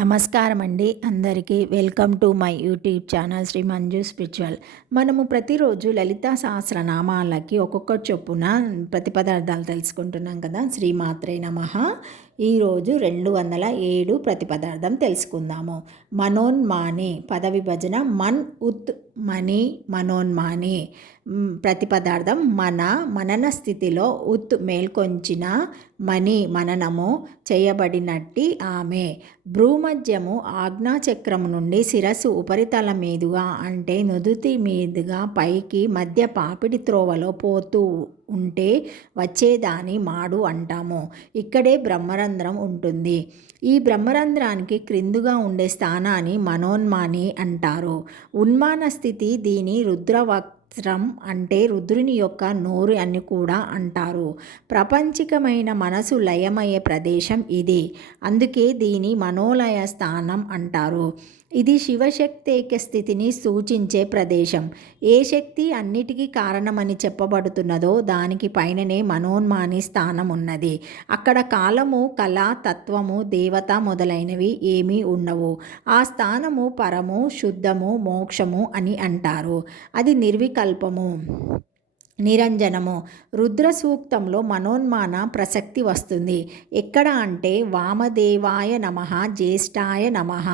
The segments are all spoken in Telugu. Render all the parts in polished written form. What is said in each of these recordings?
నమస్కారం అండి అందరికీ. Welcome to my YouTube channel Sri Manju spiritual. మనము ప్రతిరోజు లలితా సహస్రనామాలకి ఒక్కొక్క చొప్పున ప్రతిపదార్థాలు తెలుసుకుంటున్నాం కదా. శ్రీమాత్రే నమః. ఈరోజు 207 ప్రతిపదార్థం తెలుసుకుందాము. మనోన్మాని పద విభజన మన్ ఉత్ మని మనోన్మాని. ప్రతిపదార్థం మనన స్థితిలో ఉత్ మేల్కొంచిన మని మననము చేయబడినట్టి ఆమె. భ్రూమధ్యము ఆజ్ఞాచక్రము నుండి శిరస్సు ఉపరితలం మీదుగా అంటే నుదుటి మీదుగా పైకి మధ్య పాపిడి త్రోవలో పోతూ ఉంటే వచ్చేదాని మాడు అంటాము. ఇక్కడే బ్రహ్మరంధ్రం ఉంటుంది. ఈ బ్రహ్మరంధ్రానికి క్రిందుగా ఉండే స్థానాన్ని మనోన్మాని అంటారు. ఉన్మాన స్థితి దీని రుద్రవక్త్రం అంటే రుద్రుని యొక్క నోరు అని కూడా అంటారు. ప్రపంచికమైన మనసు లయమయ్యే ప్రదేశం ఇది. అందుకే దీని మనోలయ స్థానం అంటారు. ఇది శివశక్తైక్య స్థితిని సూచించే ప్రదేశం. ఏ శక్తి అన్నిటికీ కారణమని చెప్పబడుతున్నదో దానికి పైననే మనోన్మాని స్థానం ఉన్నది. అక్కడ కాలము, కళ, తత్వము, దేవత మొదలైనవి ఏమీ ఉండవు. ఆ స్థానము పరము, శుద్ధము, మోక్షము అని అంటారు. అది నిర్వికల్పము, నిరంజనము. రుద్ర సూక్తంలో మనోన్మాన ప్రసక్తి వస్తుంది. ఎక్కడ అంటే వామదేవాయ నమః, జ్యేష్ఠాయ నమః,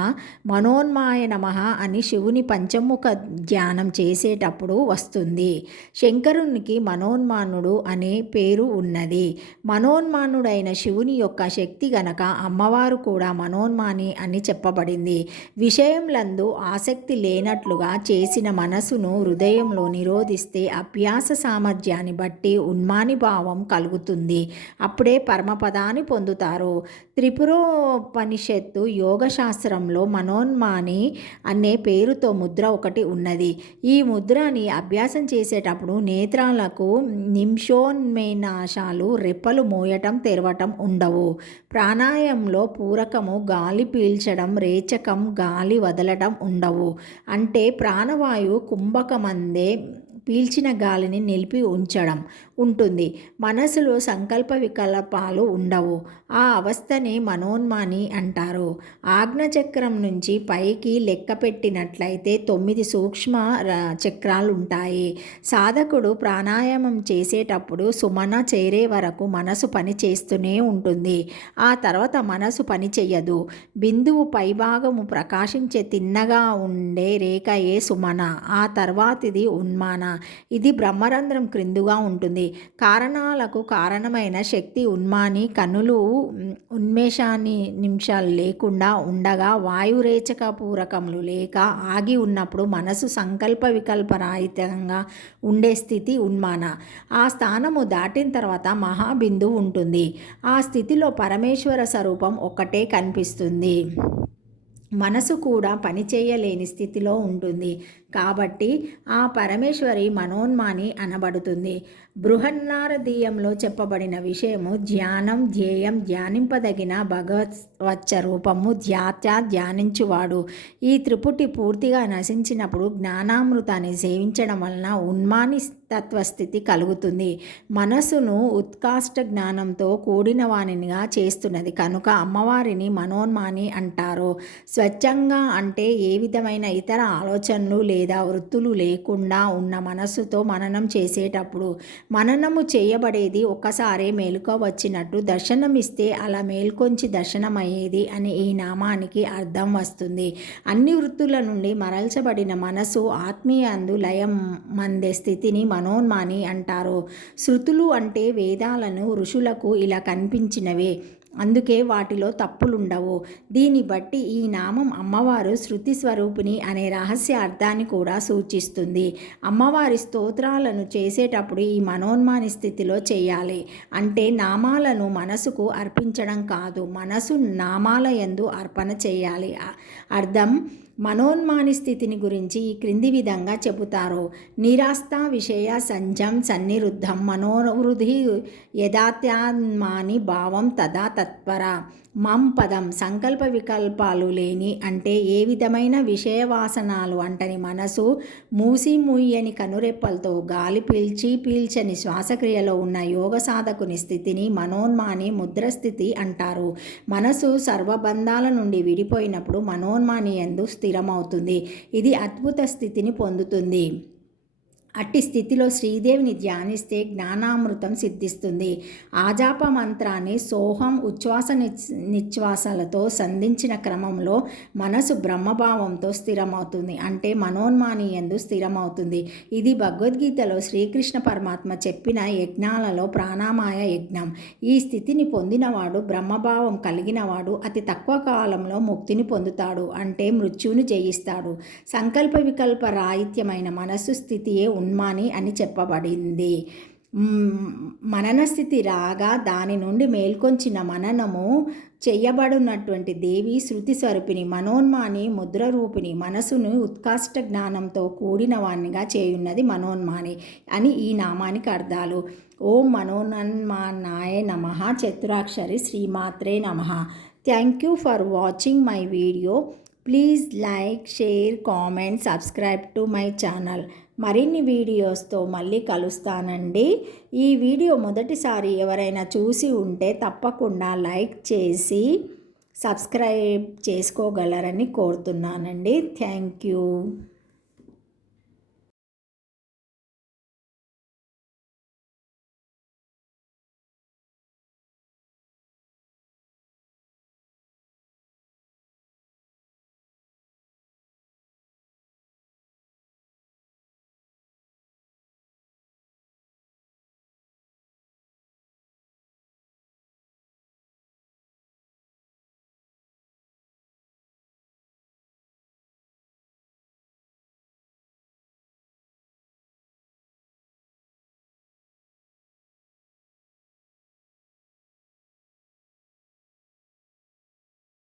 మనోన్మాయ నమః అని శివుని పంచముఖ ధ్యానం చేసేటప్పుడు వస్తుంది. శంకరునికి మనోన్మానుడు అనే పేరు ఉన్నది. మనోన్మానుడైన శివుని యొక్క శక్తి గనక అమ్మవారు కూడా మనోన్మాని అని చెప్పబడింది. విషయంలందు ఆసక్తి లేనట్లుగా చేసిన మనసును హృదయంలో నిరోధిస్తే అభ్యాస సామర్థ్యాన్ని బట్టి ఉన్మాని భావం కలుగుతుంది. అప్పుడే పరమపదాన్ని పొందుతారు. త్రిపురోపనిషత్తు యోగశాస్త్రంలో మనోన్మాని అనే పేరుతో ముద్ర ఒకటి ఉన్నది. ఈ ముద్రని అభ్యాసం చేసేటప్పుడు నేత్రాలకు నిమిషోన్మేషాలు, రెప్పలు మూయటం తెరవటం ఉండవు. ప్రాణాయామంలో పూరకము గాలి పీల్చడం, రేచకం గాలి వదలటం ఉండవు. అంటే ప్రాణవాయువు కుంభకమందే పీల్చిన గాలిని నిలిపి ఉంచడం ఉంటుంది. మనసులో సంకల్ప వికల్పాలు ఉండవు. ఆ అవస్థనే మనోన్మాని అంటారు. ఆజ్ఞాచక్రం నుంచి పైకి లెక్క పెట్టినట్లయితే 9 సూక్ష్మ చక్రాలు ఉంటాయి. సాధకుడు ప్రాణాయామం చేసేటప్పుడు సుమన చేరే వరకు మనసు పని చేస్తూనే ఉంటుంది. ఆ తర్వాత మనసు పని చెయ్యదు. బిందువు పైభాగము ప్రకాశించే తిన్నగా ఉండే రేఖయే సుమన. ఆ తర్వాతిది ఉన్మాన. ఇది బ్రహ్మరంధ్రం క్రిందుగా ఉంటుంది. కారణాలకు కారణమైన శక్తి ఉన్మాని. కన్నులు ఉన్మేషాన్ని నిమిషాలు లేకుండా ఉండగా వాయురేచక పూరకములు లేక ఆగి ఉన్నప్పుడు మనసు సంకల్ప వికల్పరహితంగా ఉండే స్థితి ఉన్మాన. ఆ స్థానము దాటిన తర్వాత మహాబిందువు ఉంటుంది. ఆ స్థితిలో పరమేశ్వర స్వరూపం ఒక్కటే కనిపిస్తుంది. మనసు కూడా పనిచేయలేని స్థితిలో ఉంటుంది. కాబట్టి ఆ పరమేశ్వరి మనోన్మాని అనబడుతుంది. బృహన్నారదీయంలో చెప్పబడిన విషయము ధ్యానం, ధ్యేయం, ధ్యానింపదగిన భగవత్వచ్చ రూపము, ధ్యాత్య ధ్యానించువాడు. ఈ త్రిపుటి పూర్తిగా నశించినప్పుడు జ్ఞానామృతాన్ని సేవించడం వలన ఉన్మాని తత్వస్థితి కలుగుతుంది. మనసును ఉత్కాష్ట జ్ఞానంతో కూడిన వానిగా చేస్తున్నది కనుక అమ్మవారిని మనోన్మాని అంటారు. స్వచ్ఛంగా అంటే ఏ విధమైన ఇతర ఆలోచనలు లేదా వృత్తులు లేకుండా ఉన్న మనస్సుతో మననం చేసేటప్పుడు. మననము చేయబడేది ఒక్కసారే మేలుక వచ్చినట్టు దర్శనమిస్తే అలా మేల్కొంచి దర్శనమయ్యేది అని ఈ నామానికి అర్థం వస్తుంది. అన్ని వృత్తుల నుండి మరల్చబడిన మనసు ఆత్మీయందు లయం మందే స్థితిని మనోన్మాని అంటారు. శృతులు అంటే వేదాలను ఋషులకు ఇలా కనిపించినవే. అందుకే వాటిలో తప్పులుండవు. దీన్ని బట్టి ఈ నామం అమ్మవారు శృతి స్వరూపిణి అనే రహస్య అర్థాన్ని కూడా సూచిస్తుంది. అమ్మవారి స్తోత్రాలను చేసేటప్పుడు ఈ మనోన్మాని స్థితిలో చేయాలి. అంటే నామాలను మనసుకు అర్పించడం కాదు, మనసు నామాల యందు అర్పణ చేయాలి. అర్థం మనోన్మాని స్థితిని గురించి ఈ క్రింది విధంగా చెబుతారు. నిరాస్త విషయ సంజం సన్నిరుద్ధం మనోవృధి యథాత్మాని భావం తదా తత్పర. మం పదం సంకల్ప వికల్పాలు లేని, అంటే ఏ విధమైన విషయవాసనాలు అంటని మనసు, మూసి మూయని కనురెప్పలతో గాలి పీల్చని శ్వాసక్రియలో ఉన్న యోగ సాధకుని స్థితిని మనోన్మాని ముద్రస్థితి అంటారు. మనసు సర్వబంధాల నుండి విడిపోయినప్పుడు మనోన్మాని యందు స్థిరమవుతుంది. ఇది అద్భుత స్థితిని పొందుతుంది. అట్టి స్థితిలో శ్రీదేవిని ధ్యానిస్తే జ్ఞానామృతం సిద్ధిస్తుంది. ఆజాప మంత్రాన్ని సోహం ఉచ్ఛ్వాస నిశ్వాసాలతో సంధించిన క్రమంలో మనసు బ్రహ్మభావంతో స్థిరమవుతుంది, అంటే మనోన్మాని యందు స్థిరమవుతుంది. ఇది భగవద్గీతలో శ్రీకృష్ణ పరమాత్మ చెప్పిన యజ్ఞాలలో ప్రాణామాయ యజ్ఞం. ఈ స్థితిని పొందినవాడు, బ్రహ్మభావం కలిగినవాడు అతి తక్కువ కాలంలో ముక్తిని పొందుతాడు, అంటే మృత్యువును జయిస్తాడు. సంకల్ప వికల్ప రాహిత్యమైన మనస్సు స్థితియే ఉన్మాని అని చెప్పబడింది. మనన స్థితి రాగా దాని నుండి మేల్కొంచిన మననము చెయ్యబడినటువంటి దేవి శృతి స్వరూపిణి మనోన్మాని ముద్రరూపిణి మనసును ఉత్కాష్ట జ్ఞానంతో కూడిన వాణ్ణిగా చేయున్నది మనోన్మాని అని ఈ నామానికి అర్థాలు. ఓం మనోన్మానాయ నమః. చతురాక్షరి శ్రీమాత్రే నమః. Thank you for watching my video. Please like, share, comment, subscribe to my channel. మరిన్ని వీడియోస్తో మళ్ళీ కలుస్తానండి. ఈ వీడియో మొదటిసారి ఎవరైనా చూసి ఉంటే తప్పకుండా లైక్ చేసి సబ్స్క్రైబ్ చేసుకోగలరని కోరుతున్నానండి. Thank you.